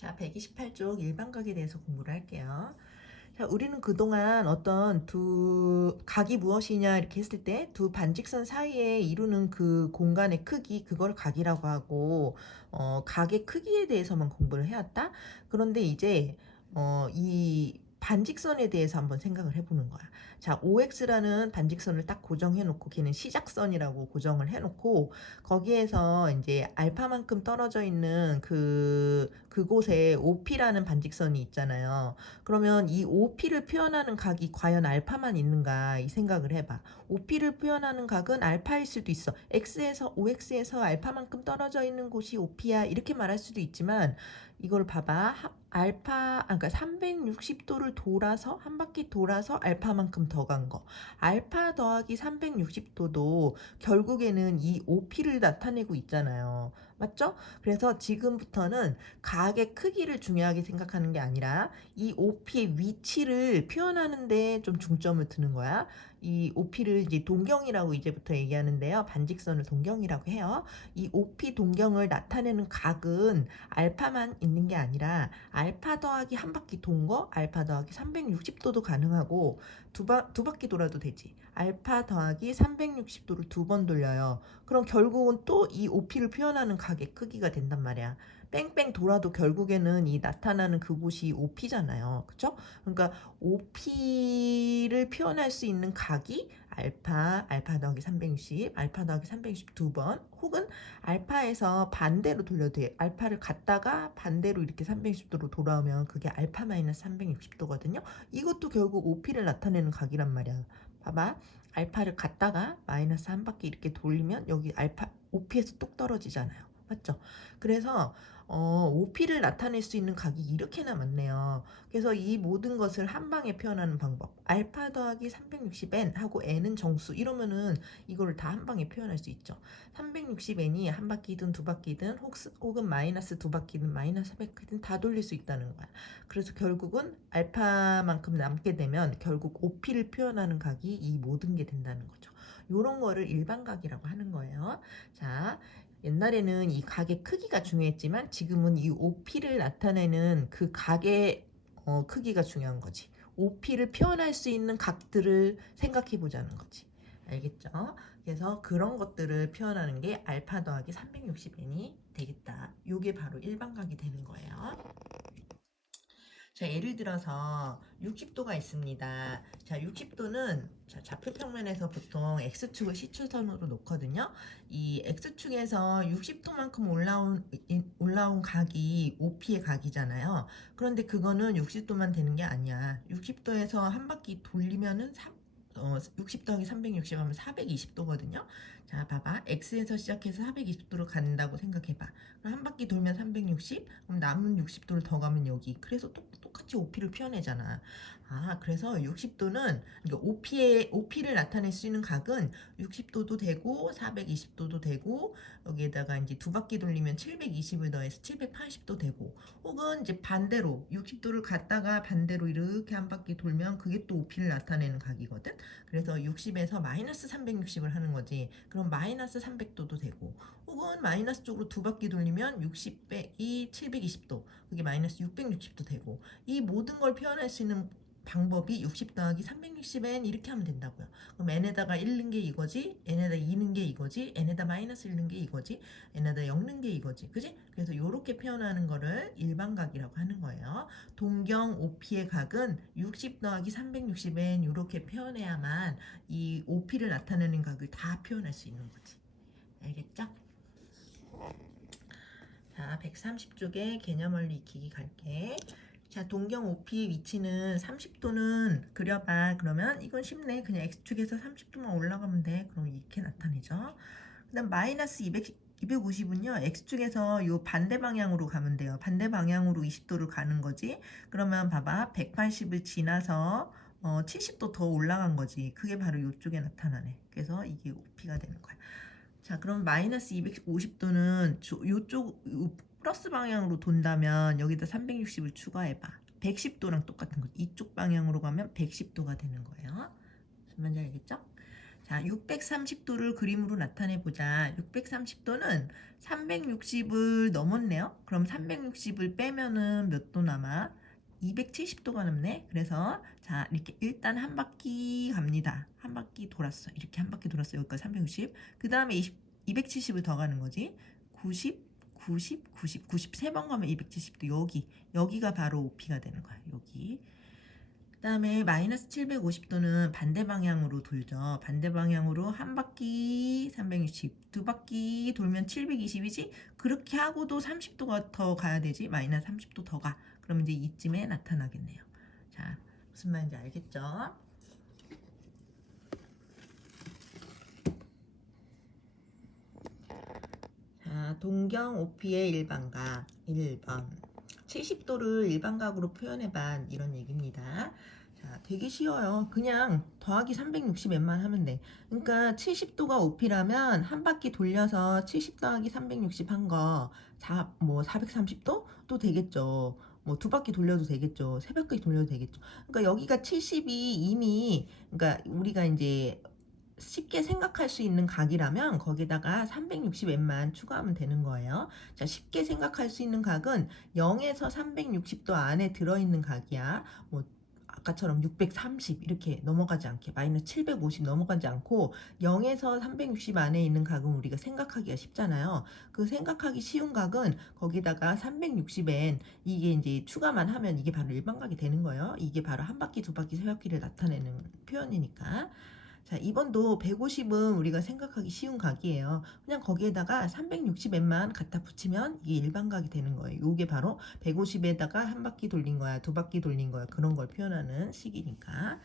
자, 128쪽 일반각에 대해서 공부를 할게요. 자, 우리는 그동안 어떤 두 각이 무엇이냐 이렇게 했을 때 두 반직선 사이에 이루는 그 공간의 크기, 그걸 각이라고 하고, 각의 크기에 대해서만 공부를 해왔다. 그런데 이제 이 반직선에 대해서 한번 생각을 해보는 거야. 자, OX라는 반직선을 딱 고정해 놓고, 걔는 시작선이라고 고정을 해 놓고, 거기에서 이제 알파만큼 떨어져 있는 그곳에 OP라는 반직선이 있잖아요. 그러면 이 OP를 표현하는 각이 과연 알파만 있는가 이 생각을 해봐. OP를 표현하는 각은 알파일 수도 있어. X에서 OX에서 알파만큼 떨어져 있는 곳이 OP야 이렇게 말할 수도 있지만, 이걸 봐봐. 그러니까 360도를 돌아서 한 바퀴 돌아서 알파만큼 더 간 거. 알파 더하기 360도도 결국에는 이 OP를 나타내고 있잖아요. 맞죠? 그래서 지금부터는 각의 크기를 중요하게 생각하는 게 아니라 이 OP의 위치를 표현하는데 좀 중점을 두는 거야. 이 OP를 이제 동경이라고 이제부터 얘기하는데요. 반직선을 동경이라고 해요. 이 OP 동경을 나타내는 각은 알파만 있는 게 아니라 알파 더하기 한 바퀴 돈 거, 알파 더하기 360도도 가능하고 두 바퀴 돌아도 되지. 알파 더하기 360도를 두 번 돌려요. 그럼 결국은 또 이 OP를 표현하는 각의 크기가 된단 말이야. 뺑뺑 돌아도 결국에는 이 나타나는 그곳이 OP잖아요. 그쵸? 그러니까 OP를 표현할 수 있는 각이 알파 더하기 360, 알파 더하기 360 두 번, 혹은 알파에서 반대로 돌려도 돼. 알파를 갔다가 반대로 이렇게 360도로 돌아오면 그게 알파 마이너스 360도거든요. 이것도 결국 OP를 나타내는 각이란 말이야. 봐봐. 알파를 갔다가 마이너스 한 바퀴 이렇게 돌리면 여기 알파 OP에서 뚝 떨어지잖아요. 맞죠? 그래서 OP를 나타낼 수 있는 각이 이렇게나 많네요. 그래서 이 모든 것을 한 방에 표현하는 방법. 알파 더하기 360n 하고 n은 정수 이러면은 이거를 다 한 방에 표현할 수 있죠. 360n이 한 바퀴든 두 바퀴든 혹은 마이너스 두 바퀴든 마이너스 4바퀴든 다 돌릴 수 있다는 거야. 그래서 결국은 알파만큼 남게 되면 결국 OP를 표현하는 각이 이 모든 게 된다는 거죠. 요런 거를 일반각이라고 하는 거예요. 자, 옛날에는 이 각의 크기가 중요했지만 지금은 이 OP를 나타내는 그 각의 크기가 중요한 거지. OP를 표현할 수 있는 각들을 생각해 보자는 거지. 알겠죠? 그래서 그런 것들을 표현하는 게 알파 더하기 360n이 되겠다. 요게 바로 일반각이 되는 거예요. 자, 예를 들어서 60도가 있습니다. 자, 60도는 좌표 평면에서 보통 X축을 시추선으로 놓거든요. 이 X축에서 60도만큼 올라온 각이 OP의 각이잖아요. 그런데 그거는 60도만 되는 게 아니야. 60도에서 한 바퀴 돌리면은 60 더하기 360 하면 420도거든요. 자, 봐봐. X에서 시작해서 420도로 간다고 생각해봐. 그럼 한 바퀴 돌면 360, 그럼 남은 60도를 더 가면 여기. 그래서 똑같이 OP를 표현하잖아. 그래서 60도는, 그러니까 OP를 나타낼 수 있는 각은 60도도 되고, 420도도 되고, 여기에다가 이제 두 바퀴 돌리면 720을 더해서 780도 되고, 혹은 이제 반대로 60도를 갔다가 반대로 이렇게 한 바퀴 돌면 그게 또 OP를 나타내는 각이거든. 그래서 60에서 마이너스 360을 하는 거지. 그럼 마이너스 300도도 되고, 혹은 마이너스 쪽으로 두 바퀴 돌리면 60 빼기 720도, 그게 마이너스 660도 되고, 이 모든 걸 표현할 수 있는 방법이 60 더하기 360n 이렇게 하면 된다고요. 그럼 n에다가 1 넣은 게 이거지, n에다 2 넣은 게 이거지, n에다 마이너스 1 넣은 게 이거지, n에다 0 넣은 게 이거지. 그지? 그래서 이렇게 표현하는 거를 일반각이라고 하는 거예요. 동경 OP의 각은 60 더하기 360n 이렇게 표현해야만 이 OP를 나타내는 각을 다 표현할 수 있는 거지. 알겠죠? 자, 130쪽에 개념원리 익히기 갈게. 자, 동경 OP의 위치는 30도는 그려봐. 그러면 이건 쉽네. 그냥 X축에서 30도만 올라가면 돼. 그럼 이렇게 나타내죠. 그 다음 마이너스 250은요. X축에서 요 반대 방향으로 가면 돼요. 반대 방향으로 20도를 가는 거지. 그러면 봐봐. 180을 지나서 70도 더 올라간 거지. 그게 바로 이쪽에 나타나네. 그래서 이게 OP가 되는 거야. 자, 그럼 마이너스 250도는 요쪽 플러스 방향으로 돈다면 여기다 360을 추가해봐. 110도랑 똑같은 거지. 이쪽 방향으로 가면 110도가 되는 거예요. 무슨 말인지 알겠죠? 자, 630도를 그림으로 나타내 보자. 630도는 360을 넘었네요. 그럼 360을 빼면은 몇 도 남아? 270도가 남네. 그래서 자, 이렇게 일단 한 바퀴 갑니다. 한 바퀴 돌았어. 이렇게 한 바퀴 돌았어. 여기까지 360. 그 다음에 270을 더 가는 거지. 90, 90, 90, 93번 가면 270도. 여기가 바로 OP가 되는 거야. 여기. 그 다음에 마이너스 750도는 반대 방향으로 돌죠. 반대 방향으로 한 바퀴 360, 두 바퀴 돌면 720이지? 그렇게 하고도 30도가 더 가야 되지? 마이너스 30도 더 가. 그럼 이제 이쯤에 나타나겠네요. 자, 무슨 말인지 알겠죠? 자, 동경 OP의 일반각 1번. 70도를 일반각으로 표현해봐. 이런 얘기입니다. 자, 되게 쉬워요. 그냥 더하기 360n만 하면 돼. 그러니까 70도가 OP라면 한 바퀴 돌려서 70 더하기 360 한 거, 430도? 또 되겠죠. 뭐 두 바퀴 돌려도 되겠죠. 세 바퀴 돌려도 되겠죠. 그러니까 여기가 70이 이미, 그러니까 우리가 이제 쉽게 생각할 수 있는 각이라면 거기다가 360n만 추가하면 되는 거예요. 자, 쉽게 생각할 수 있는 각은 0에서 360도 안에 들어있는 각이야. 뭐 아까처럼 630 이렇게 넘어가지 않게 마이너스 750 넘어가지 않고 0에서 360 안에 있는 각은 우리가 생각하기가 쉽잖아요. 그 생각하기 쉬운 각은 거기다가 360n 이게 이제 추가만 하면 이게 바로 일반각이 되는 거예요. 이게 바로 한 바퀴, 두 바퀴, 세 바퀴를 나타내는 표현이니까. 자, 2번도 150은 우리가 생각하기 쉬운 각이에요. 그냥 거기에다가 360n만 갖다 붙이면 이게 일반각이 되는 거예요. 이게 바로 150에다가 한 바퀴 돌린 거야, 두 바퀴 돌린 거야. 그런 걸 표현하는 식이니까.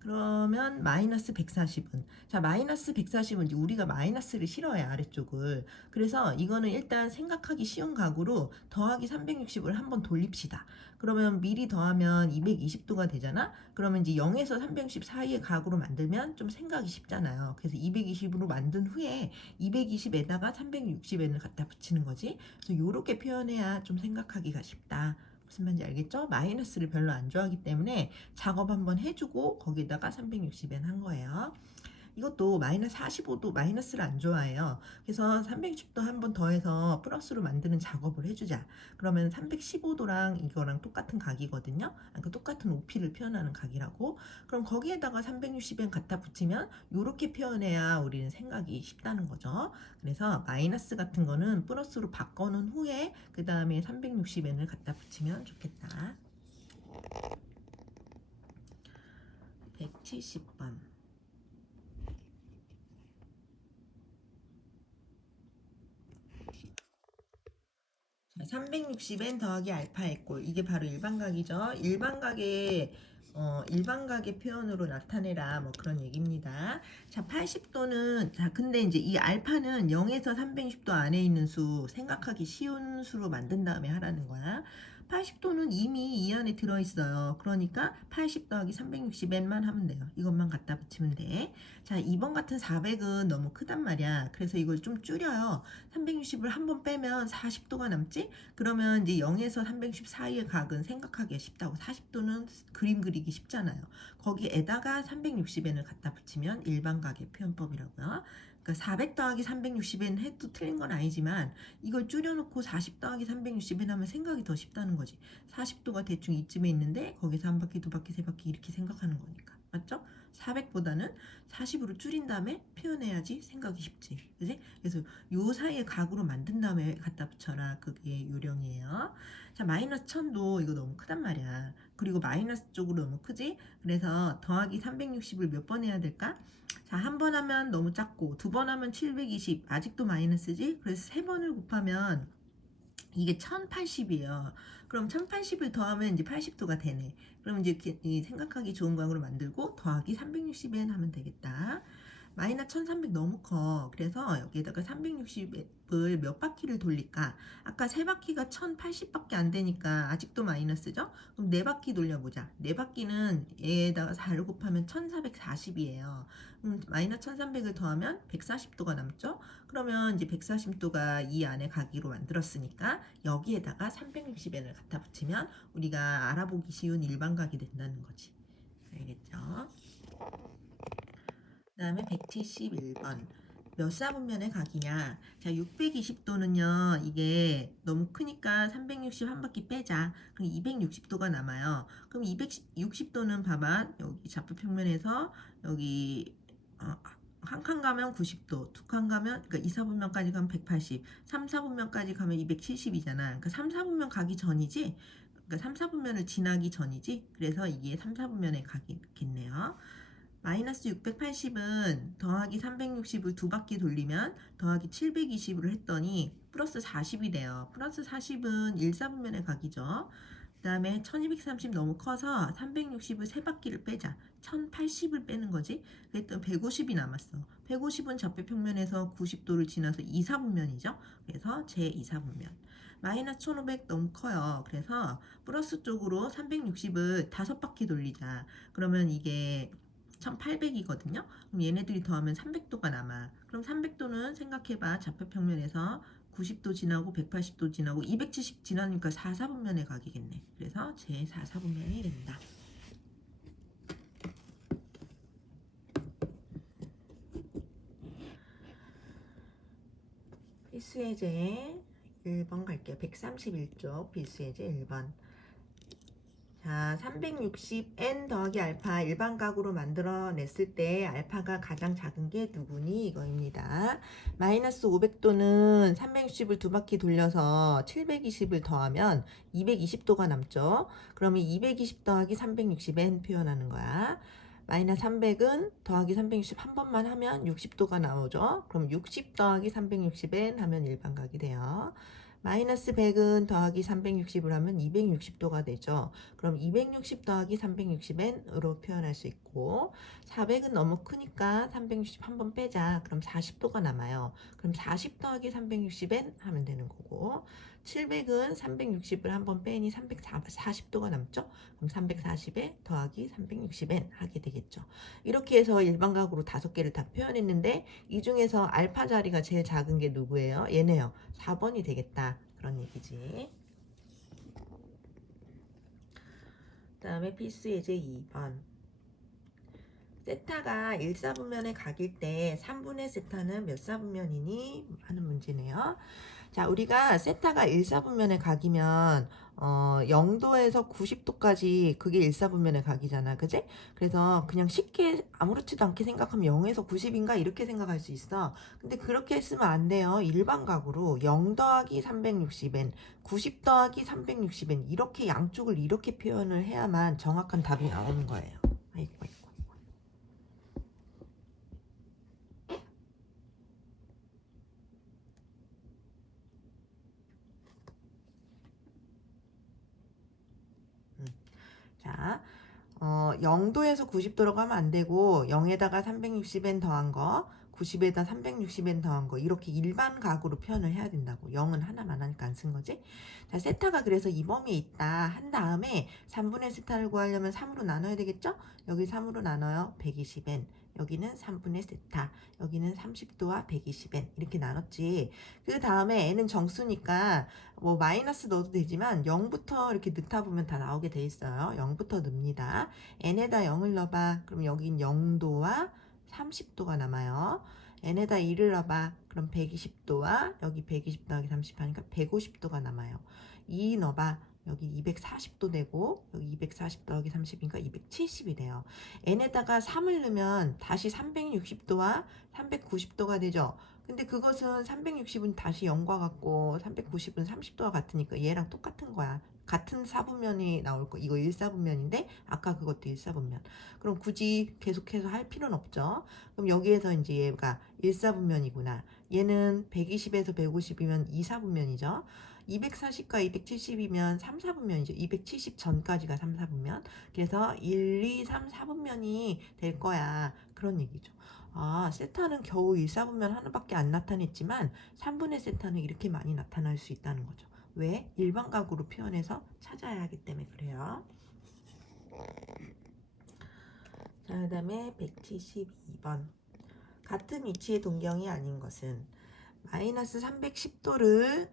그러면 마이너스 140은 자 마이너스 140은 이제 우리가 마이너스를 싫어해 아래쪽을. 그래서 이거는 일단 생각하기 쉬운 각으로 더하기 360을 한번 돌립시다. 그러면 미리 더하면 220도가 되잖아. 그러면 이제 0에서 360 사이의 각으로 만들면 좀 생각이 쉽잖아요. 그래서 220으로 만든 후에 220에다가 360n을 갖다 붙이는 거지. 그래서 이렇게 표현해야 좀 생각하기가 쉽다. 무슨 말인지 알겠죠? 마이너스를 별로 안 좋아하기 때문에 작업 한번 해주고 거기다가 360엔 한 거예요. 이것도 마이너스 45도 마이너스를 안 좋아해요. 그래서 360도 한 번 더해서 플러스로 만드는 작업을 해주자. 그러면 315도랑 이거랑 똑같은 각이거든요. 그러니까 똑같은 OP를 표현하는 각이라고. 그럼 거기에다가 360엔 갖다 붙이면 이렇게 표현해야 우리는 생각이 쉽다는 거죠. 그래서 마이너스 같은 거는 플러스로 바꿔놓은 후에 그 다음에 360엔을 갖다 붙이면 좋겠다. 170번. 자, 360n 더하기 알파의 꼴. 이게 바로 일반각이죠. 일반각의 표현으로 나타내라. 뭐 그런 얘기입니다. 자, 80도는, 자, 근데 이제 이 알파는 0에서 360도 안에 있는 수, 생각하기 쉬운 수로 만든 다음에 하라는 거야. 80도는 이미 이 안에 들어있어요. 그러니까 80 더하기 360n만 하면 돼요. 이것만 갖다 붙이면 돼. 자, 2번 같은 400은 너무 크단 말이야. 그래서 이걸 좀 줄여요. 360을 한 번 빼면 40도가 남지? 그러면 이제 0에서 360 사이의 각은 생각하기가 쉽다고. 40도는 그림 그리기 쉽잖아요. 거기에다가 360n을 갖다 붙이면 일반각의 표현법이라고요. 그러니까 400 더하기 360엔 해도 틀린 건 아니지만 이걸 줄여놓고 40 더하기 360엔 하면 생각이 더 쉽다는 거지. 40도가 대충 이쯤에 있는데 거기서 한 바퀴, 두 바퀴, 세 바퀴 이렇게 생각하는 거니까. 맞죠? 400보다는 40으로 줄인 다음에 표현해야지 생각이 쉽지. 그지? 그래서 요 사이에 각으로 만든 다음에 갖다 붙여라. 그게 요령이에요. 자, 마이너스 1000도 이거 너무 크단 말이야. 그리고 마이너스 쪽으로 너무 크지? 그래서 더하기 360을 몇 번 해야 될까? 자, 한 번 하면 너무 작고 두 번 하면 720 아직도 마이너스지? 그래서 세 번을 곱하면 이게 1080이에요. 그럼 1080을 더하면 이제 80도가 되네. 그럼 이제 이렇게 생각하기 좋은 각으로 만들고 더하기 360엔 하면 되겠다. 마이너스 1300 너무 커. 그래서 여기에다가 360을 몇 바퀴를 돌릴까? 아까 세 바퀴가 1080밖에 안 되니까 아직도 마이너스죠? 그럼 네 바퀴 돌려보자. 네 바퀴는 얘에다가 4를 곱하면 1440이에요. 마이너스 1300을 더하면 140도가 남죠? 그러면 이제 140도가 이 안에 가기로 만들었으니까 여기에다가 360n을 갖다 붙이면 우리가 알아보기 쉬운 일반각이 된다는 거지. 알겠죠? 다음에 171번. 몇 사분면의 각이냐? 자, 620도는요, 이게 너무 크니까 360 한 바퀴 빼자. 그럼 260도가 남아요. 그럼 260도는 봐봐. 여기 좌표 평면에서 여기 한 칸 가면 90도, 두 칸 가면, 그러니까 2, 4분면까지 가면 180, 3, 4분면까지 가면 270이잖아. 그러니까 3, 4분면 가기 전이지? 그러니까 3, 4분면을 지나기 전이지? 그래서 이게 3, 4분면의 각이겠네요. 마이너스 680은 더하기 360을 두 바퀴 돌리면 더하기 720으로 했더니 플러스 40이 돼요. 플러스 40은 1, 4분면의 각이죠. 그 다음에 1230 너무 커서 360을 세 바퀴를 빼자. 1080을 빼는 거지. 그랬더니 150이 남았어. 150은 좌표 평면에서 90도를 지나서 2, 4분면이죠. 그래서 제 2, 4분면. 마이너스 1500 너무 커요. 그래서 플러스 쪽으로 360을 다섯 바퀴 돌리자. 그러면 이게 1800이거든요. 그럼 얘네들이 더하면 300도가 남아. 그럼 300도는 생각해봐. 좌표 평면에서 90도 지나고 180도 지나고 270 지나니까 4, 4분면의 각이겠네. 그래서 제 4, 4분면이 된다. 필수예제 1번 갈게요. 131쪽 필수예제 1번. 자, 360n 더하기 알파 일반각으로 만들어냈을 때 알파가 가장 작은 게 누구니? 이거입니다. 마이너스 500도는 360을 두 바퀴 돌려서 720을 더하면 220도가 남죠. 그러면 220 더하기 360n 표현하는 거야. 마이너스 300은 더하기 360 한 번만 하면 60도가 나오죠. 그럼 60 더하기 360n 하면 일반각이 돼요. 마이너스 100은 더하기 360을 하면 260도가 되죠. 그럼 260 더하기 360n으로 표현할 수 있고 400은 너무 크니까 360 한 번 빼자. 그럼 40도가 남아요. 그럼 40 더하기 360n 하면 되는 거고 700은 360을 한 번 빼니 340도가 남죠. 그럼 340에 더하기 360n 하게 되겠죠. 이렇게 해서 일반각으로 5개를 다 표현했는데 이 중에서 알파 자리가 제일 작은 게 누구예요? 얘네요. 4번이 되겠다. 그런 얘기지. 그 다음에 필수 예제 2번. 세타가 1사분면의 각일 때 3분의 세타는 몇 사분면이니? 하는 문제네요. 자, 우리가 세타가 1사분면의 각이면 0도에서 90도까지 그게 1사분면의 각이잖아. 그지? 그래서 그냥 쉽게 아무렇지도 않게 생각하면 0에서 90인가 이렇게 생각할 수 있어. 근데 그렇게 쓰면 안 돼요. 일반각으로 0 더하기 360n, 90 더하기 360n 이렇게 양쪽을 이렇게 표현을 해야만 정확한 답이 나오는 거예요. 아이고, 아이고. 자, 0도에서 90도로 가면 안 되고 0에다가 360n 더한 거 90에다 360n 더한 거 이렇게 일반 각으로 표현을 해야 된다고. 0은 하나만 하니까 안 쓴 거지. 자, 세타가 그래서 이 범위에 있다 한 다음에 3분의 세타를 구하려면 3으로 나눠야 되겠죠? 여기 3으로 나눠요. 120n. 여기는 3분의 세타, 여기는 30도와 120n 이렇게 나눴지. 그 다음에 n은 정수니까 뭐 마이너스 넣어도 되지만 0부터 이렇게 넣다 보면 다 나오게 돼 있어요. 0부터 넣습니다. n에다 0을 넣어봐. 그럼 여긴 0도와 30도가 남아요. n에다 2를 넣어봐. 그럼 120도와 여기 120 더하기 30 하니까 150도가 남아요. 2 넣어봐. 여기 240도 되고 여기 240 더하기 30이니까 270이 돼요. n에다가 3을 넣으면 다시 360도와 390도가 되죠. 근데 그것은 360은 다시 0과 같고 390은 30도와 같으니까 얘랑 똑같은 거야. 같은 사분면이 나올 거. 이거 1사분면인데 아까 그것도 1사분면. 그럼 굳이 계속해서 할 필요는 없죠. 그럼 여기에서 이제 얘가 1사분면이구나. 얘는 120에서 150이면 2사분면이죠. 240과 270이면 3, 4분면이죠. 270 전까지가 3, 4분면. 그래서 1, 2, 3, 4분면이 될 거야. 그런 얘기죠. 아, 세타는 겨우 1사분면 하나밖에 안 나타냈지만 3분의 세타는 이렇게 많이 나타날 수 있다는 거죠. 왜? 일반각으로 표현해서 찾아야 하기 때문에 그래요. 자, 그 다음에 172번. 같은 위치의 동경이 아닌 것은 마이너스 310도를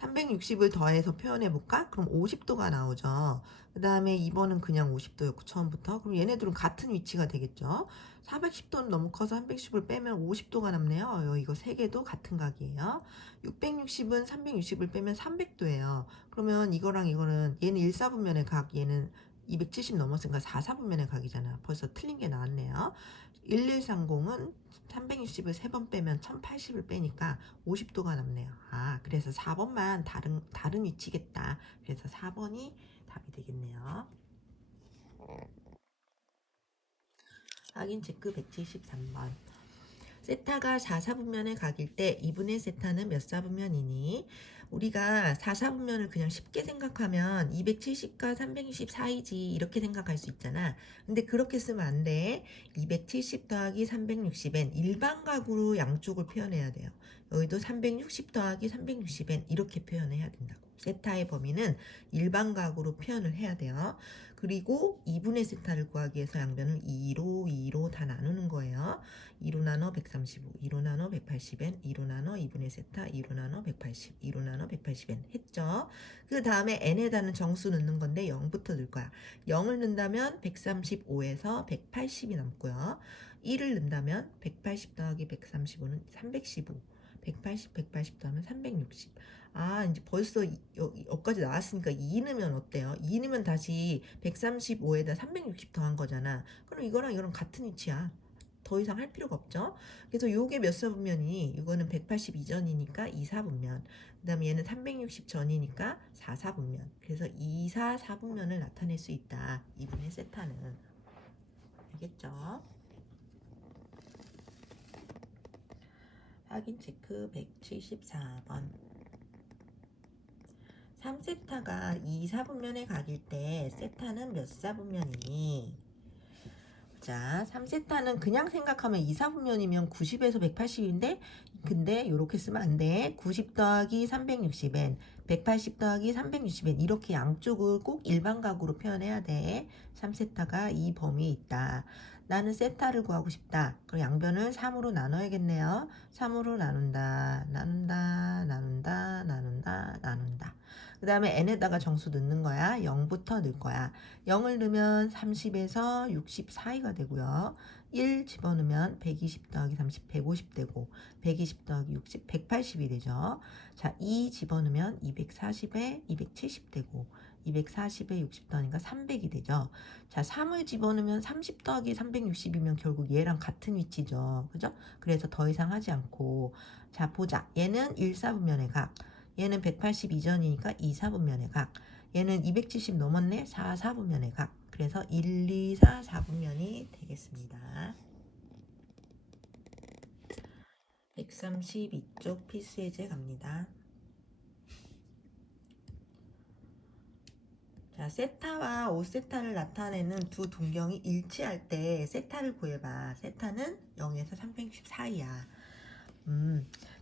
360을 더해서 표현해 볼까? 그럼 50도가 나오죠. 그 다음에 2번은 그냥 50도였고 처음부터. 그럼 얘네들은 같은 위치가 되겠죠. 410도는 너무 커서 310을 빼면 50도가 남네요. 이거 세 개도 같은 각이에요. 660은 360을 빼면 300도예요. 그러면 이거랑 이거는 얘는 1사분면의 각, 얘는 270 넘었으니까 4사분면의 각이잖아. 벌써 틀린 게 나왔네요. 1130은 360을 3번 빼면 1080을 빼니까 50도가 남네요. 아, 그래서 4번만 다른 위치겠다. 그래서 4번이 답이 되겠네요. 확인 체크 173번. 세타가 4사분면의 각일 때 2분의 세타는 몇 사분면이니? 우리가 4사분면을 그냥 쉽게 생각하면 270과 320 사이지 이렇게 생각할 수 있잖아. 근데 그렇게 쓰면 안 돼. 270 더하기 360엔 일반각으로 양쪽을 표현해야 돼요. 여기도 360 더하기 360엔 이렇게 표현해야 된다고. 세타의 범위는 일반각으로 표현을 해야 돼요. 그리고 2분의 세타를 구하기 위해서 양변을 2로 다 나누는 거예요. 2로 나눠 135, 2로 나눠 180엔, 2로 나눠 2분의 세타, 2로 나눠 180, 2로 나눠 180엔 했죠. 그 다음에 n에다는 정수 넣는 건데 0부터 넣을 거야. 0을 넣는다면 135에서 180이 남고요. 1을 넣는다면 180 더하기 135는 315, 180 더하면 360. 아, 이제 벌써 여기까지 나왔으니까 2 넣으면 어때요? 2 넣으면 다시 135에다 360 더한 거잖아. 그럼 이거랑 이거랑 같은 위치야. 더 이상 할 필요가 없죠. 그래서 요게 몇 사분면이니? 이거는 180 이전이니까 2사분면. 그 다음에 얘는 360 전이니까 4사분면. 그래서 2, 4, 4분면을 나타낼 수 있다. 2분의 세타는. 알겠죠? 확인 체크 174번. 3세타가 2, 4분면의 각일 때 세타는 몇 사분면이니? 자, 3세타는 그냥 생각하면 2, 4분면이면 90에서 180인데 근데 이렇게 쓰면 안 돼. 90 더하기 360엔 180 더하기 360엔 이렇게 양쪽을 꼭 일반각으로 표현해야 돼. 3세타가 이 범위에 있다. 나는 세타를 구하고 싶다. 그럼 양변을 3으로 나눠야겠네요. 3으로 나눈다. 그 다음에 n에다가 정수 넣는 거야. 0부터 넣을 거야. 0을 넣으면 30에서 60 사이가 되고요. 1 집어넣으면 120 더하기 30, 150 되고 120 더하기 60, 180이 되죠. 자, 2 집어넣으면 240에 270 되고 240에 60 더하니까 300이 되죠. 자, 3을 집어넣으면 30 더하기 360이면 결국 얘랑 같은 위치죠. 그죠? 그래서 더 이상 하지 않고 자, 보자. 얘는 1사분면의 각. 얘는 180 이전이니까 2사분면의 각. 얘는 270 넘었네. 4사분면의 각. 그래서 1, 2, 4, 4분면이 되겠습니다. 132쪽 필수예제 갑니다. 자, 세타와 5세타를 나타내는 두 동경이 일치할 때 세타를 구해봐. 세타는 0에서 360 사이야.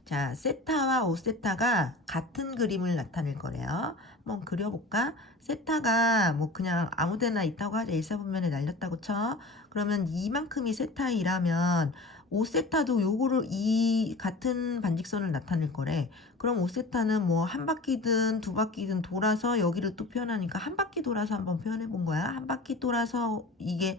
자, 세타와 5세타가 같은 그림을 나타낼 거래요. 한번 그려볼까? 세타가 뭐 그냥 아무데나 있다고 하자. 1사분면에 날렸다고 쳐. 그러면 이만큼이 세타이라면 5세타도 요거를 이 같은 반직선을 나타낼 거래. 그럼 5세타는 뭐 한 바퀴든 두 바퀴든 돌아서 여기를 또 표현하니까 한 바퀴 돌아서 한번 표현해 본 거야. 한 바퀴 돌아서 이게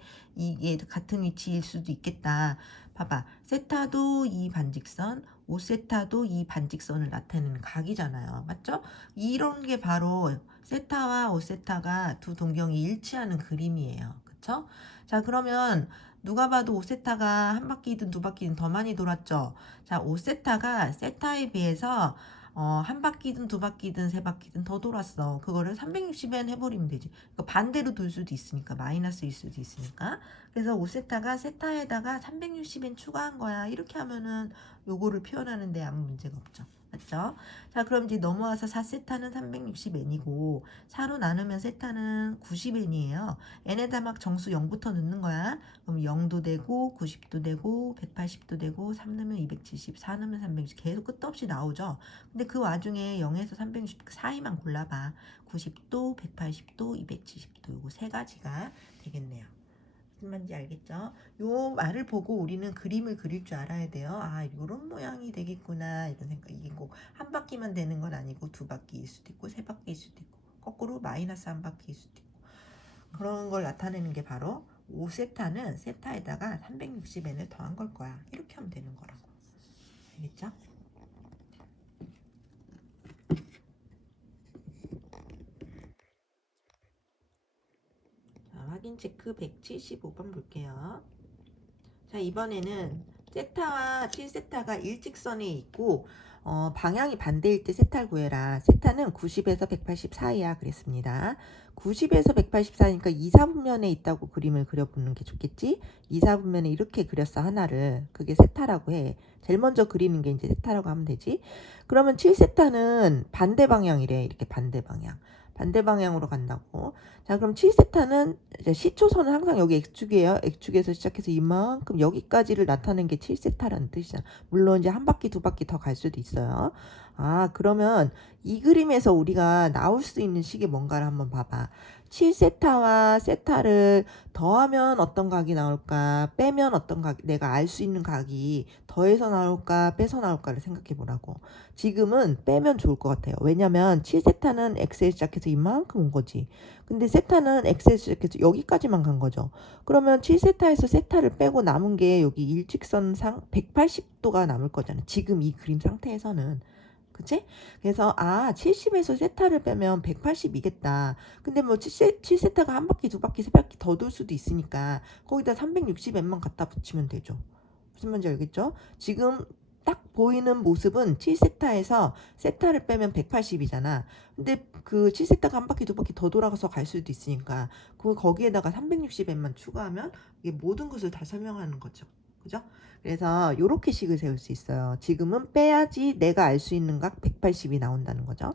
같은 위치일 수도 있겠다. 봐봐. 세타도 이 반직선, 5세타도 이 반직선을 나타내는 각이잖아요. 맞죠? 이런 게 바로 세타와 5세타가 두 동경이 일치하는 그림이에요. 그쵸? 자, 그러면 누가 봐도 5세타가 한 바퀴든 두 바퀴든 더 많이 돌았죠? 자, 5세타가 세타에 비해서 한 바퀴든 두 바퀴든 세 바퀴든 더 돌았어. 그거를 360엔 해버리면 되지. 반대로 돌 수도 있으니까 마이너스일 수도 있으니까. 그래서 5세타가 세타에다가 360엔 추가한 거야. 이렇게 하면은 요거를 표현하는데 아무 문제가 없죠. 맞죠? 자, 그럼 이제 넘어와서 4세타는 360n이고 4로 나누면 세타는 90n이에요. n에다 막 정수 0부터 넣는 거야. 그럼 0도 되고 90도 되고 180도 되고 3 넣으면 270, 4 넣으면 360 계속 끝도 없이 나오죠. 근데 그 와중에 0에서 360 사이만 골라봐. 90도, 180도, 270도 요거 세 가지가 되겠네요. 무슨 말인지 알겠죠? 요 말을 보고 우리는 그림을 그릴 줄 알아야 돼요. 아, 요런 모양이 되겠구나 이런 생각. 이게 꼭 한 바퀴만 되는 건 아니고 두 바퀴일 수도 있고 세 바퀴일 수도 있고 거꾸로 마이너스 한 바퀴일 수도 있고 그런 걸 나타내는 게 바로 5세타는 세타에다가 360n을 더한 걸 거야. 이렇게 하면 되는 거라고. 알겠죠? 자, 확인 체크 175번 볼게요. 자, 이번에는 세타와 7세타가 일직선에 있고 방향이 반대일 때 세타를 구해라. 세타는 90에서 180 사이야 그랬습니다. 90에서 184니까 2, 4분면에 있다고 그림을 그려보는 게 좋겠지? 2, 4분면에 이렇게 그렸어 하나를. 그게 세타라고 해. 제일 먼저 그리는 게 이제 세타라고 하면 되지. 그러면 7세타는 반대 방향이래. 이렇게 반대 방향. 반대 방향으로 간다고. 자, 그럼 7세타는 이제 시초선은 항상 여기 X축이에요. X축에서 시작해서 이만큼 여기까지를 나타낸 게 7세타라는 뜻이잖아. 물론 이제 한 바퀴 두 바퀴 더 갈 수도 있어요. 아, 그러면 이 그림에서 우리가 나올 수 있는 식이 뭔가를 한번 봐봐. 7세타와 세타를 더하면 어떤 각이 나올까? 빼면 어떤 각, 내가 알 수 있는 각이 더해서 나올까? 빼서 나올까를 생각해 보라고. 지금은 빼면 좋을 것 같아요. 왜냐면 7세타는 X에 시작해서 이만큼 온 거지. 근데 세타는 X에 시작해서 여기까지만 간 거죠. 그러면 7세타에서 세타를 빼고 남은 게 여기 일직선상 180도가 남을 거잖아. 지금 이 그림 상태에서는. 그치? 그래서 70에서 세타를 빼면 180이겠다. 근데 뭐 7세타가 한 바퀴 두 바퀴 세 바퀴 더 돌 수도 있으니까 거기다 360n만 갖다 붙이면 되죠. 무슨 말인지 알겠죠? 지금 딱 보이는 모습은 7세타에서 세타를 빼면 180이잖아. 근데 그 7세타가 한 바퀴 두 바퀴 더 돌아가서 갈 수도 있으니까 거기에다가 360n만 추가하면 이게 모든 것을 다 설명하는 거죠. 그죠? 그래서 이렇게 식을 세울 수 있어요. 지금은 빼야지 내가 알 수 있는 각 180이 나온다는 거죠.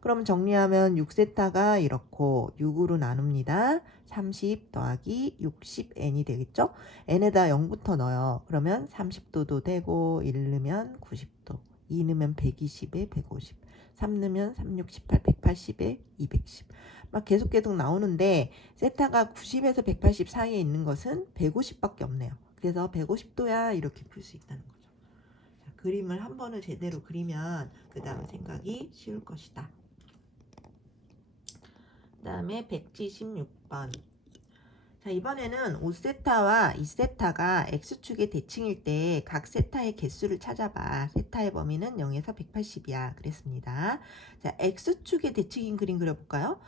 그럼 정리하면 6세타가 이렇고 6으로 나눕니다. 30 더하기 60n이 되겠죠? n에다 0부터 넣어요. 그러면 30도도 되고 1 넣으면 90도, 2 넣으면 120에 150, 3 넣으면 368, 180에 210. 막 계속 나오는데 세타가 90에서 180 사이에 있는 것은 150밖에 없네요. 그래서 150도야 이렇게 풀 수 있다는 거죠. 자, 그림을 한 번을 제대로 그리면 그 다음 생각이 쉬울 것이다. 그 다음에 176번. 자, 이번에는 5세타와 2세타가 X축의 대칭일 때 각 세타의 개수를 찾아봐. 세타의 범위는 0에서 180이야. 그랬습니다. 자, X축의 대칭인 그림 그려볼까요?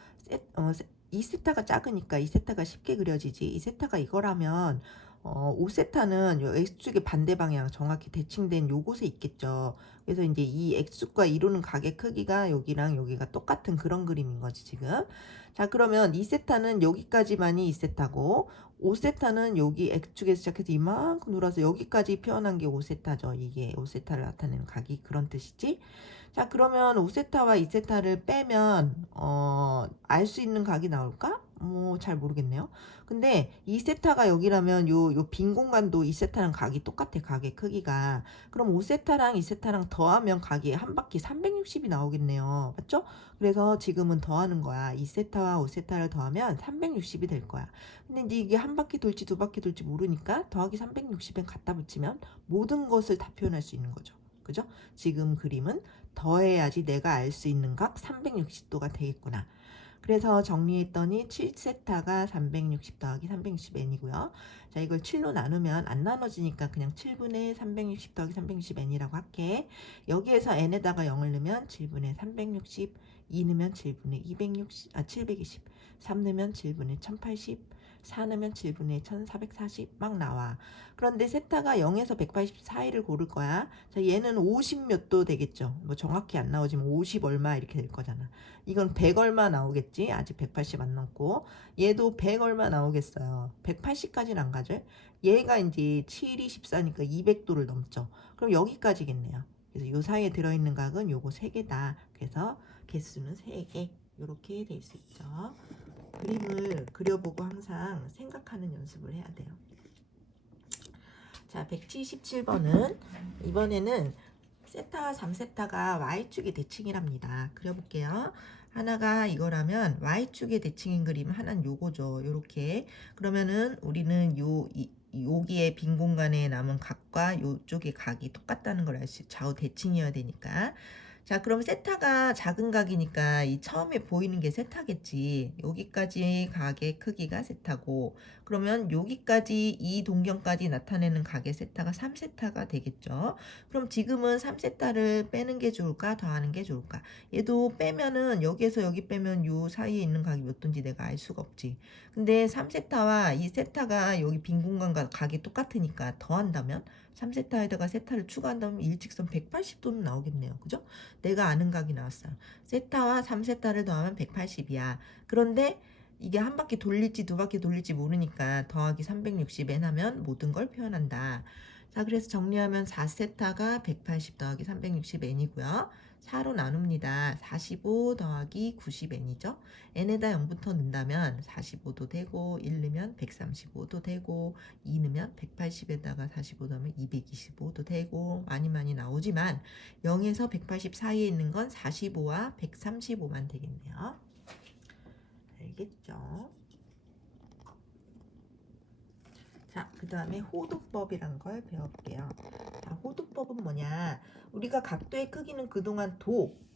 2세타가 작으니까 2세타가 쉽게 그려지지. 2세타가 이거라면 5세타는 요 X축의 반대 방향 정확히 대칭된 요곳에 있겠죠. 그래서 이제 이 X축과 이루는 각의 크기가 여기랑 여기가 똑같은 그런 그림인 거지 지금. 자, 그러면 2세타는 여기까지만이 2세타고 5세타는 여기 X축에서 시작해서 이만큼 돌아서 여기까지 표현한 게 5세타죠. 이게 5세타를 나타내는 각이 그런 뜻이지. 자, 그러면 5세타와 2세타를 빼면 알 수 있는 각이 나올까? 뭐 잘 모르겠네요. 근데 2세타가 여기라면 요 빈 공간도 2세타랑 각이 똑같아. 각의 크기가. 그럼 5세타랑 2세타랑 더하면 각이 한 바퀴 360이 나오겠네요. 맞죠? 그래서 지금은 더하는 거야. 2세타와 5세타를 더하면 360이 될 거야. 근데 이제 이게 한 바퀴 돌지 두 바퀴 돌지 모르니까 더하기 360엔 갖다 붙이면 모든 것을 다 표현할 수 있는 거죠. 그죠? 지금 그림은 더해야지 내가 알 수 있는 각 360도가 되겠구나. 그래서 정리했더니 7세타가 360 더하기 360n이고요. 자, 이걸 7로 나누면 안 나눠지니까 그냥 7분의 360 더하기 360n이라고 할게. 여기에서 n에다가 0을 넣으면 7분의 360, 2 넣으면 7분의 720, 3 넣으면 7분의 1080, 4 넣으면 7분의 1440 막 나와. 그런데 세타가 0에서 180 사이를 고를 거야. 자, 얘는 50 몇 도 되겠죠. 뭐 정확히 안 나오지만 50 얼마 이렇게 될 거잖아. 이건 100 얼마 나오겠지. 아직 180 안 넘고. 얘도 100 얼마 나오겠어요. 180까지는 안 가죠. 얘가 이제 7이 14니까 200도를 넘죠. 그럼 여기까지겠네요. 그래서 요 사이에 들어있는 각은 요거 3개다. 그래서 개수는 3개. 이렇게 될 수 있죠. 그림을 그려보고 항상 생각하는 연습을 해야 돼요. 자, 177번은 이번에는 세타와 3세타가 Y축의 대칭이랍니다. 그려볼게요. 하나가 이거라면 Y축의 대칭인 그림 하나는 요거죠. 요렇게. 그러면은 우리는 여기에 빈 공간에 남은 각과 요쪽의 각이 똑같다는 걸 알 수, 좌우 대칭이어야 되니까. 자, 그럼 세타가 작은 각이니까 이 처음에 보이는 게 세타겠지. 여기까지 각의 크기가 세타고, 그러면 여기까지 이 동경까지 나타내는 각의 세타가 3세타가 되겠죠. 그럼 지금은 3세타를 빼는 게 좋을까? 더하는 게 좋을까? 얘도 빼면은 여기에서 여기 빼면 요 사이에 있는 각이 몇 도인지 내가 알 수가 없지. 근데 3세타와 이 세타가 여기 빈 공간과 각이 똑같으니까 더한다면 3세타에다가 세타를 추가한다면 일직선 180도는 나오겠네요. 그죠? 내가 아는 각이 나왔어요. 세타와 3세타를 더하면 180이야. 그런데 이게 한 바퀴 돌릴지 두 바퀴 돌릴지 모르니까 더하기 360n 하면 모든 걸 표현한다. 자, 그래서 정리하면 4세타가 180 더하기 360n이고요. 4로 나눕니다. 45 더하기 90n이죠. n에다 0부터 넣는다면 45도 되고 1 넣으면 135도 되고 2 넣으면 180에다가 45 넣으면 225도 되고 많이 나오지만 0에서 180 사이에 있는 건 45와 135만 되겠네요. 알겠죠? 자, 그 다음에 호도법이란 걸 배울게요. 자, 호도법은 뭐냐? 우리가 각도의 크기는 그동안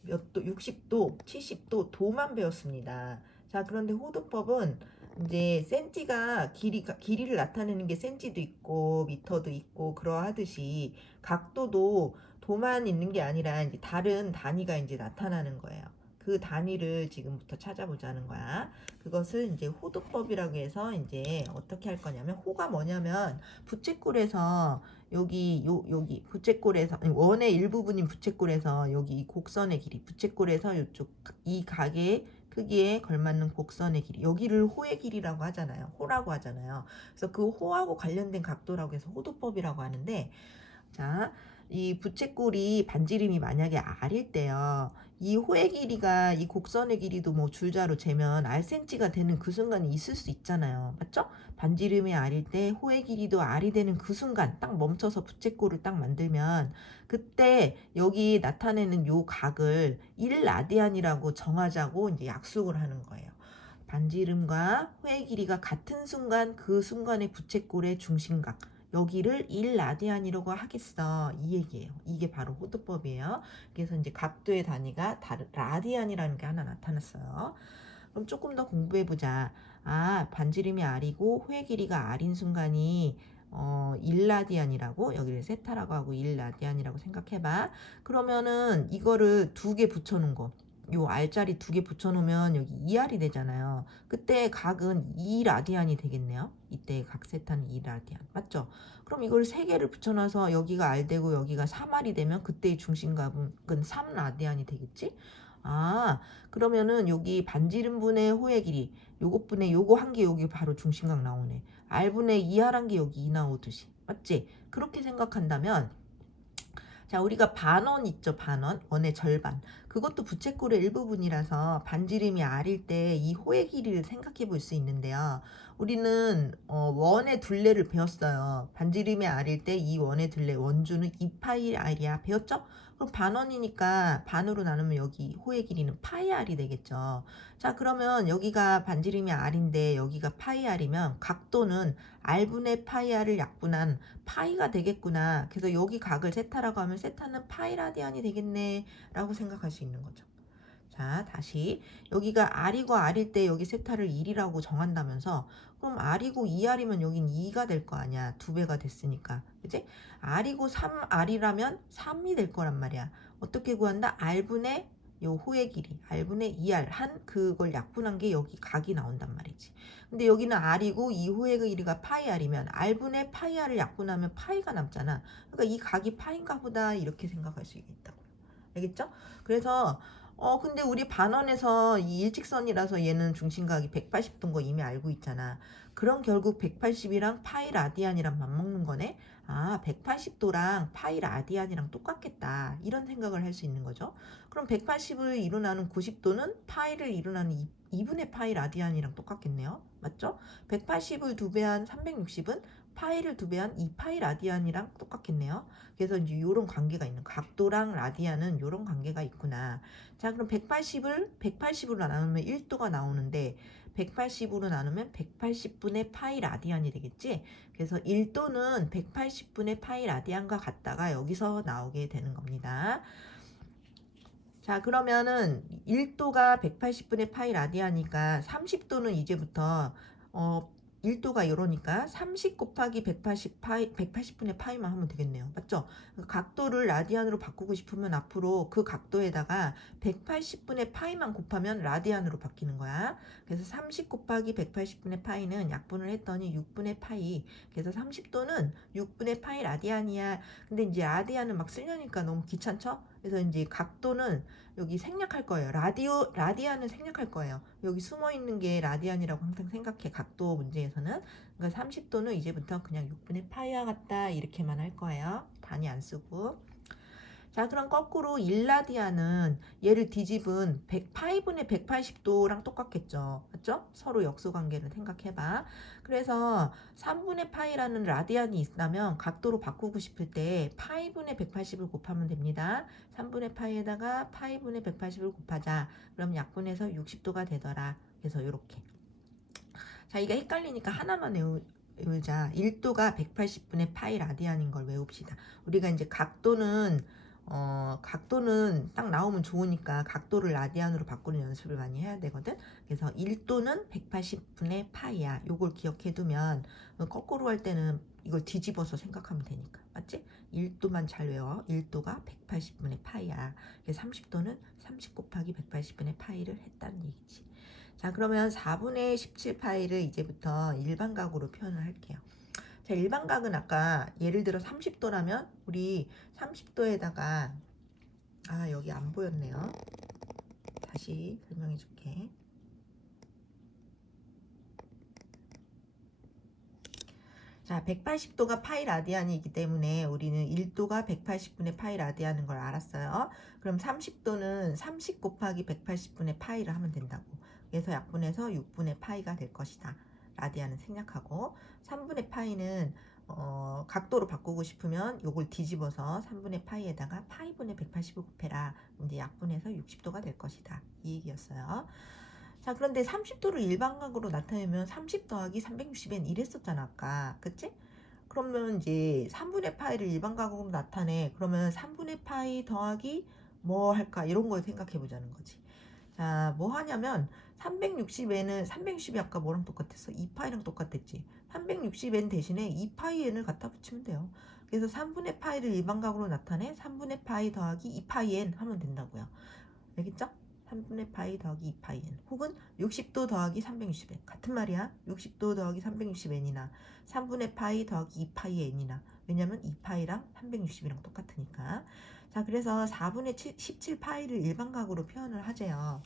몇 도, 60도, 70도, 도만 배웠습니다. 자, 그런데 호도법은 이제 센티가 길이를 나타내는 게 센티도 있고 미터도 있고 그러하듯이 각도도 도만 있는 게 아니라 이제 다른 단위가 이제 나타나는 거예요. 그 단위를 지금부터 찾아보자는 거야. 그것을 이제 호도법이라고 해서 이제 어떻게 할 거냐면, 호가 뭐냐면 부채꼴에서 여기 부채꼴에서 원의 일부분인 부채꼴에서 여기 이 곡선의 길이, 부채꼴에서 이쪽 이 각의 크기에 걸맞는 곡선의 길이, 여기를 호의 길이라고 하잖아요. 호라고 하잖아요. 그래서 그 호하고 관련된 각도라고 해서 호도법이라고 하는데, 자, 이 부채꼴이 반지름이 만약에 r일 때요. 이 호의 길이가 이 곡선의 길이도 뭐 줄자로 재면 rcm가 되는 그 순간이 있을 수 있잖아요. 맞죠? 반지름이 r일 때 호의 길이도 r이 되는 그 순간 딱 멈춰서 부채꼴을 딱 만들면 그때 여기 나타내는 요 각을 1라디안이라고 정하자고 이제 약속을 하는 거예요. 반지름과 호의 길이가 같은 순간 그 순간의 부채꼴의 중심각, 여기를 1라디안이라고 하겠어. 이 얘기예요. 이게 바로 호도법이에요. 그래서 이제 각도의 단위가 라디안이라는 게 하나 나타났어요. 그럼 조금 더 공부해보자. 아, 반지름이 r이고 호의 길이가 r인 순간이 1라디안이라고, 여기를 세타라고 하고 1라디안이라고 생각해봐. 그러면은 이거를 두 개 붙여놓은 거, 요 r자리 두 개 붙여놓으면 여기 2r이 되잖아요. 그때 각은 2라디안이 되겠네요. 이때 각 세타는 2라디안. 맞죠? 그럼 이걸 세 개를 붙여놔서 여기가 r 되고 여기가 3r이 되면 그때의 중심각은 3라디안이 되겠지? 아, 그러면은 여기 반지름분의 호의 길이, 요것분의 요거 한 개 여기 바로 중심각 나오네. r분의 2r 한 게 여기 2 나오듯이. 맞지? 그렇게 생각한다면, 자, 우리가 반원 있죠, 반원. 원의 절반. 그것도 부채꼴의 일부분이라서 반지름이 r일 때 이 호의 길이를 생각해 볼 수 있는데요. 우리는 원의 둘레를 배웠어요. 반지름이 r일 때 이 원의 둘레 원주는 2파이 r이야. 배웠죠? 그럼 반원이니까 반으로 나누면 여기 호의 길이는 파이 r이 되겠죠. 자, 그러면 여기가 반지름이 r인데 여기가 파이 r이면 각도는 r분의 파이 r을 약분한 파이가 되겠구나. 그래서 여기 각을 세타라고 하면 세타는 파이 라디안이 되겠네 라고 생각할 수 있는 거죠. 자, 다시 여기가 r이고 r일 때 여기 세타를 1이라고 정한다면서, 그럼 r이고 2r이면 여긴 2가 될 거 아니야. 2배가 됐으니까. 그치? r이고 3r이라면 3이 될 거란 말이야. 어떻게 구한다? r분의 요 호의 길이, r분의 2r 한 그걸 약분한 게 여기 각이 나온단 말이지. 근데 여기는 r이고 이 호의 길이가 파이 r이면 r분의 파이 r을 약분하면 파이가 남잖아. 그러니까 이 각이 파인가 보다 이렇게 생각할 수 있다고. 알겠죠? 그래서 근데 우리 반원에서 이 일직선이라서 얘는 중심각이 180도인 거 이미 알고 있잖아. 그럼 결국 180이랑 파이 라디안이랑 맞먹는 거네. 아, 180도랑 파이 라디안이랑 똑같겠다. 이런 생각을 할 수 있는 거죠. 그럼 180을 이루나는 90도는 파이를 이루나는 2분의 파이 라디안이랑 똑같겠네요. 맞죠? 180을 2배한 360은 파이를 2배한 2파이 라디안이랑 똑같겠네요. 그래서 이제 이런 관계가 있는, 각도랑 라디안은 이런 관계가 있구나. 자, 그럼 180으로 나누면 1도가 나오는데 180으로 나누면 180분의 파이 라디안이 되겠지? 그래서 1도는 180분의 파이 라디안과 같다가 여기서 나오게 되는 겁니다. 자, 그러면은 1도가 180분의 파이 라디아니까 30도는 이제부터 1도가 이러니까 30 곱하기 180 파이, 180분의 파이만 하면 되겠네요. 맞죠? 각도를 라디안으로 바꾸고 싶으면 앞으로 그 각도에다가 180분의 파이만 곱하면 라디안으로 바뀌는 거야. 그래서 30 곱하기 180분의 파이는 약분을 했더니 6분의 파이. 그래서 30도는 6분의 파이 라디안이야. 근데 이제 라디안은 막 쓰려니까 너무 귀찮죠? 그래서 이제 각도는 여기 생략할 거예요. 라디안은 생략할 거예요. 여기 숨어 있는 게 라디안이라고 항상 생각해. 각도 문제에서는. 그러니까 30도는 이제부터 그냥 6분의 파이와 같다 이렇게만 할 거예요. 단위 안 쓰고. 자, 그럼 거꾸로 1라디안은 얘를 뒤집은 100파이분의 180도랑 똑같겠죠. 맞죠? 서로 역수관계를 생각해봐. 그래서 3분의 파이라는 라디안이 있다면 각도로 바꾸고 싶을 때 파이분의 180을 곱하면 됩니다. 3분의 파이에다가 파이분의 180을 곱하자. 그럼 약분해서 60도가 되더라. 그래서 이렇게. 자, 이게 헷갈리니까 하나만 외우자. 1도가 180분의 파이 라디안인 걸 외웁시다. 우리가 이제 각도는 딱 나오면 좋으니까 각도를 라디안으로 바꾸는 연습을 많이 해야 되거든. 그래서 1도는 180분의 파이야. 요걸 기억해 두면 거꾸로 할 때는 이걸 뒤집어서 생각하면 되니까. 맞지? 1도만 잘 외워. 1도가 180분의 파이야. 그래서 30도는 30 곱하기 180분의 파이를 했다는 얘기지. 자, 그러면 4분의 17파이를 이제부터 일반각으로 표현을 할게요. 자, 일반각은 아까 예를 들어 30도라면 우리 30도에다가 여기 안 보였네요. 다시 설명해 줄게. 자, 180도가 파이 라디안이기 때문에 우리는 1도가 180분의 파이 라디안인 걸 알았어요. 그럼 30도는 30 곱하기 180분의 파이를 하면 된다고. 그래서 약분해서 6분의 파이가 될 것이다. 라디안은 생략하고 3분의 파이는 각도로 바꾸고 싶으면 요걸 뒤집어서 3분의 파이에다가 파이분의 180을 곱해라. 이제 약분해서 60도가 될 것이다. 이 얘기였어요. 자, 그런데 30도를 일반각으로 나타내면 30 더하기 360엔 이랬었잖아, 아까. 그치? 그러면 이제 3분의 파이를 일반각으로 나타내. 그러면 3분의 파이 더하기 뭐 할까? 이런 걸 생각해 보자는 거지. 자, 뭐 하냐면 360n은 360이 아까 뭐랑 똑같았어? 2파이랑 똑같았지. 360n 대신에 2파이n을 갖다 붙이면 돼요. 그래서 3분의 파이를 일반각으로 나타내 3분의 파이 더하기 2파이n 하면 된다고요. 알겠죠? 3분의 파이 더하기 2파이n 혹은 60도 더하기 360n 같은 말이야. 60도 더하기 360n이나 3분의 파이 더하기 2파이n이나 왜냐면 2파이랑 360이랑 똑같으니까. 자, 그래서 4분의 17파이를 일반각으로 표현을 하재요.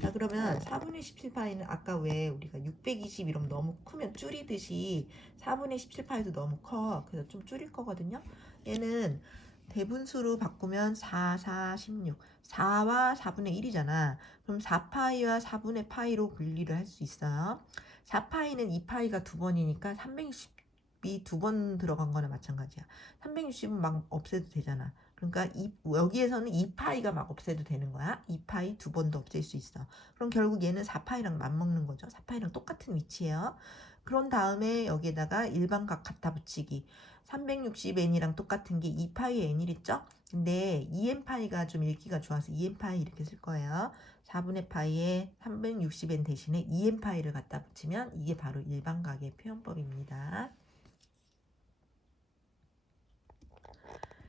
자, 그러면 4분의 17파이는 아까 왜 우리가 620 이러면 너무 크면 줄이듯이 4분의 17파이도 너무 커. 그래서 좀 줄일 거거든요. 얘는 대분수로 바꾸면 4, 4, 16 4와 4분의 1이잖아. 그럼 4파이와 4분의 파이로 분리를 할 수 있어요. 4파이는 2파이가 2번이니까 360이 2번 들어간 거나 마찬가지야. 360은 막 없애도 되잖아. 그러니까 여기에서는 2파이가 막 없애도 되는 거야. 2파이 2번도 없앨 수 있어. 그럼 결국 얘는 4파이랑 맞먹는 거죠. 4파이랑 똑같은 위치예요. 그런 다음에 여기에다가 일반각 갖다 붙이기. 360n이랑 똑같은 게 2파이 n이랬죠? 근데 2n파이가 좀 읽기가 좋아서 2n파이 이렇게 쓸 거예요. 4분의 파이에 360n 대신에 2n파이를 갖다 붙이면 이게 바로 일반각의 표현법입니다.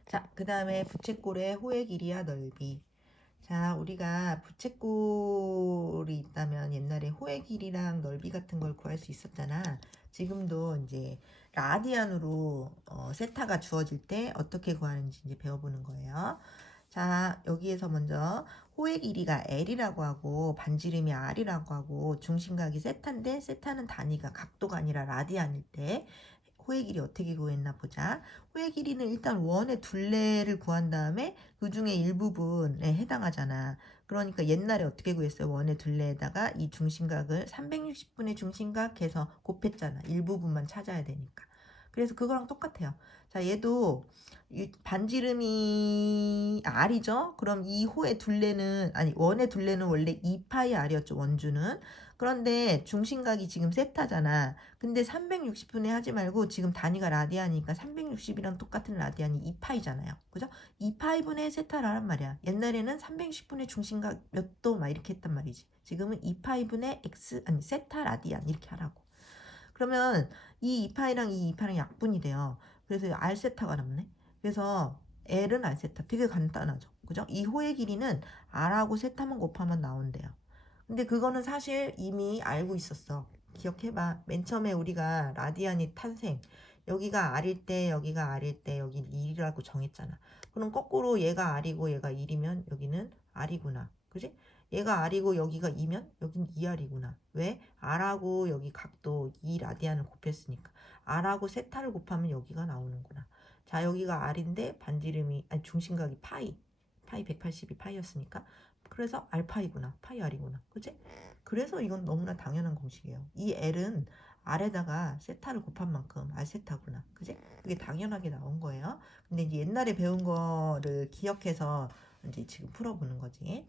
자, 그 다음에 부채꼴의 호의 길이와 넓이. 자, 우리가 부채꼴이 있다면 옛날에 호의 길이랑 넓이 같은 걸 구할 수 있었잖아. 지금도 이제 라디안으로 세타가 주어질 때 어떻게 구하는지 이제 배워보는 거예요. 자, 여기에서 먼저 호의 길이가 L이라고 하고 반지름이 R이라고 하고 중심각이 세타인데 세타는 단위가 각도가 아니라 라디안일 때 호의 길이 어떻게 구했나 보자. 호의 길이는 일단 원의 둘레를 구한 다음에 그 중에 일부분에 해당하잖아. 그러니까 옛날에 어떻게 구했어요? 원의 둘레에다가 이 중심각을 360분의 중심각 해서 곱했잖아. 일부분만 찾아야 되니까. 그래서 그거랑 똑같아요. 자, 얘도 이 반지름이 R이죠? 그럼 이 호의 둘레는, 아니, 원의 둘레는 원래 2파이 R이었죠, 원주는. 그런데 중심각이 지금 세타잖아. 근데 360분의 하지 말고 지금 단위가 라디안이니까 360이랑 똑같은 라디안이 2파이잖아요. 그죠? 2파이분의 세타라란 말이야. 옛날에는 360분의 중심각 몇 도 막 이렇게 했단 말이지. 지금은 2파이분의 x, 아니, 세타 라디안 이렇게 하라고. 그러면 이 2파이랑 이 2파이랑 약분이 돼요. 그래서 R세타가 남네. 그래서 L은 R세타. 되게 간단하죠. 그죠? 이 호의 길이는 R하고 세타만 곱하면 나온대요. 근데 그거는 사실 이미 알고 있었어. 기억해봐. 맨 처음에 우리가 라디안이 탄생. 여기가 R일 때, 여기가 R일 때, 여기는 1이라고 정했잖아. 그럼 거꾸로 얘가 R이고 얘가 1이면 여기는 R이구나. 그지? 얘가 R이고 여기가 2면 여긴 2R이구나. 왜? R하고 여기 각도 2라디안을 곱했으니까. R하고 세타를 곱하면 여기가 나오는구나. 자, 여기가 R인데 반지름이, 아니 중심각이 파이 180이 파이였으니까. 그래서 알파이구나. 파이 R이구나. 그치? 그래서 이건 너무나 당연한 공식이에요. 이 L은 R에다가 세타를 곱한 만큼 R세타구나. 그치? 그게 당연하게 나온 거예요. 근데 이제 옛날에 배운 거를 기억해서 이제 지금 풀어보는 거지.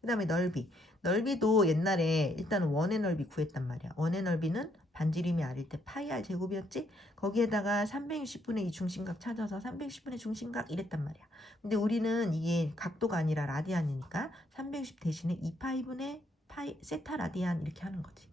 그 다음에 넓이. 넓이도 옛날에 일단 원의 넓이 구했단 말이야. 원의 넓이는 반지름이 R일 때 파이 R 제곱이었지? 거기에다가 360분의 이 중심각 찾아서 360분의 중심각 이랬단 말이야. 근데 우리는 이게 각도가 아니라 라디안이니까 360 대신에 2파이분의 파이 세타 라디안 이렇게 하는 거지.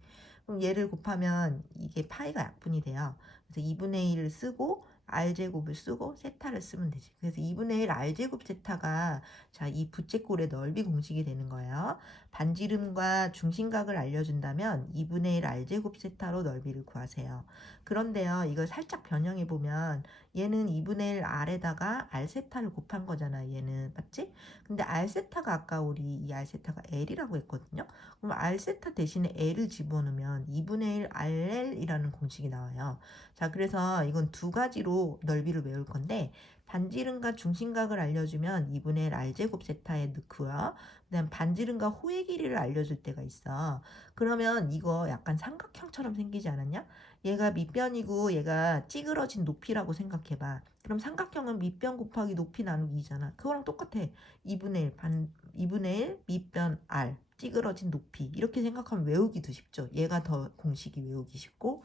그럼 얘를 곱하면 이게 파이가 약분이 돼요. 그래서 2분의 1을 쓰고 R제곱을 쓰고 세타를 쓰면 되지. 그래서 2분의 1 R제곱 세타가 자, 이 부채꼴의 넓이 공식이 되는 거예요. 반지름과 중심각을 알려준다면 2분의 1 R제곱 세타로 넓이를 구하세요. 그런데요, 이걸 살짝 변형해 보면 얘는 2분의 1 R에다가 R세타를 곱한 거잖아, 얘는. 맞지? 근데 R세타가 아까 우리 이 R세타가 L이라고 했거든요. 그럼 R세타 대신에 L을 집어넣으면 2분의 1 RL이라는 공식이 나와요. 자, 그래서 이건 두 가지로 넓이를 외울 건데 반지름과 중심각을 알려주면 2분의 1 R제곱 세타에 넣고요. 그다음 반지름과 호의 길이를 알려줄 때가 있어. 그러면 이거 약간 삼각형처럼 생기지 않았냐? 얘가 밑변이고 얘가 찌그러진 높이라고 생각해봐. 그럼 삼각형은 밑변 곱하기 높이 나누기 잖아. 그거랑 똑같아. 2분의 1 밑변 R 찌그러진 높이 이렇게 생각하면 외우기도 쉽죠. 얘가 더 공식이 외우기 쉽고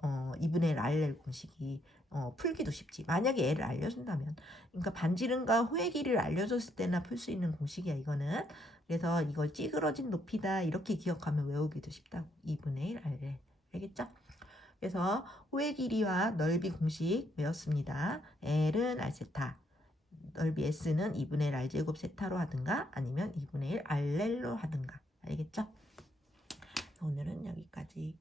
2분의 1 RL 공식이 풀기도 쉽지. 만약에 얘를 알려준다면. 그러니까 반지름과 호의 길이를 알려줬을 때나 풀 수 있는 공식이야, 이거는. 그래서 이걸 찌그러진 높이다 이렇게 기억하면 외우기도 쉽다고. 2분의 1 RL. 알겠죠? 그래서 호의 길이와 넓이 공식 외웠습니다. L은 R세타, 넓이 S는 2분의 1 R제곱 세타로 하든가 아니면 2분의 1 RL로 하든가. 알겠죠? 오늘은 여기까지.